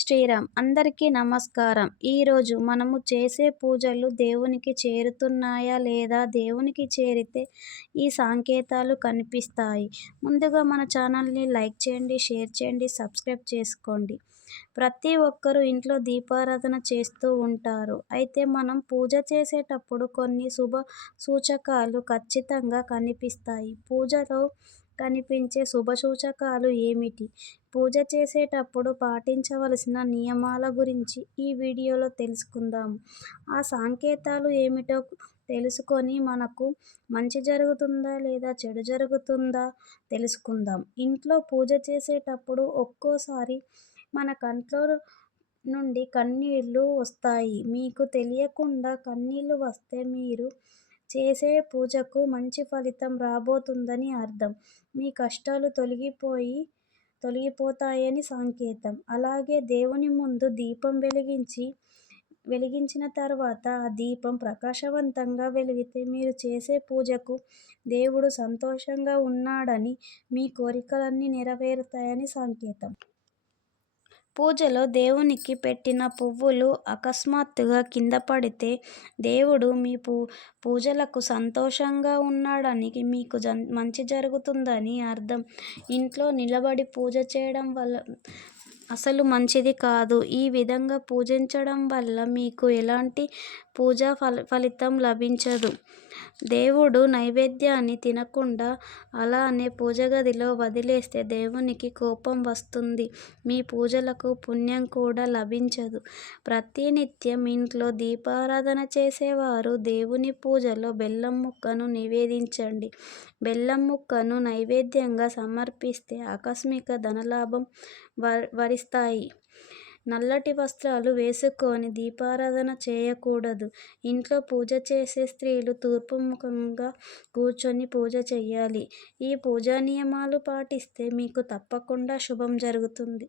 శ్రీరామ్. అందరికీ నమస్కారం. ఈరోజు మనము చేసే పూజలు దేవునికి చేరుతున్నాయా లేదా, దేవునికి చేరితే ఈ సంకేతాలు కనిపిస్తాయి. ముందుగా మన ఛానల్ని లైక్ చేయండి, షేర్ చేయండి, సబ్స్క్రైబ్ చేసుకోండి. ప్రతి ఒక్కరూ ఇంట్లో దీపారాధన చేస్తూ ఉంటారు. అయితే మనం పూజ చేసేటప్పుడు కొన్ని శుభ సూచకాలు ఖచ్చితంగా కనిపిస్తాయి. పూజలో కనిపించే శుభసూచకాలు ఏమిటి? పూజ చేసేటప్పుడు పాటించవలసిన నియమాల గురించి ఈ వీడియోలో తెలుసుకుందాం. ఆ సంకేతాలు ఏమిటో తెలుసుకొని మనకు మంచి జరుగుతుందా లేదా చెడు జరుగుతుందా తెలుసుకుందాం. ఇంట్లో పూజ చేసేటప్పుడు ఒక్కోసారి మన కంట్లో నుండి కన్నీళ్లు వస్తాయి. మీకు తెలియకుండా కన్నీళ్లు వస్తే మీరు చేసే పూజకు మంచి ఫలితం రాబోతుందని అర్థం. మీ కష్టాలు తొలగిపోతాయని సంకేతం. అలాగే దేవుని ముందు దీపం వెలిగించిన తర్వాత ఆ దీపం ప్రకాశవంతంగా వెలిగితే మీరు చేసే పూజకు దేవుడు సంతోషంగా ఉన్నాడని, మీ కోరికలన్నీ నెరవేరుతాయని సంకేతం. పూజలో దేవునికి పెట్టిన పువ్వులు అకస్మాత్తుగా కింద పడితే దేవుడు మీ పూజలకు సంతోషంగా ఉన్నాడని, మీకు మంచి జరుగుతుందని అర్థం. ఇంట్లో నిలబడి పూజ చేయడం వల్ల అసలు మంచిది కాదు. ఈ విధంగా పూజించడం వల్ల మీకు ఎలాంటి పూజా ఫలితం లభించదు. దేవుడు నైవేద్యాన్ని తినకుండా అలానే పూజ గదిలో వదిలేస్తే దేవునికి కోపం వస్తుంది. మీ పూజలకు పుణ్యం కూడా లభించదు. ప్రతినిత్యం ఇంట్లో దీపారాధన చేసేవారు దేవుని పూజలో బెల్లం ముక్కను నివేదించండి. బెల్లం ముక్కను నైవేద్యంగా సమర్పిస్తే ఆకస్మిక ధనలాభం వరిస్తాయి. నల్లటి వస్త్రాలు వేసుకొని దీపారాధన చేయకూడదు. ఇంట్లో పూజ చేసే స్త్రీలు తూర్పుముఖంగా కూర్చొని పూజ చేయాలి. ఈ పూజా నియమాలు పాటిస్తే మీకు తప్పకుండా శుభం జరుగుతుంది.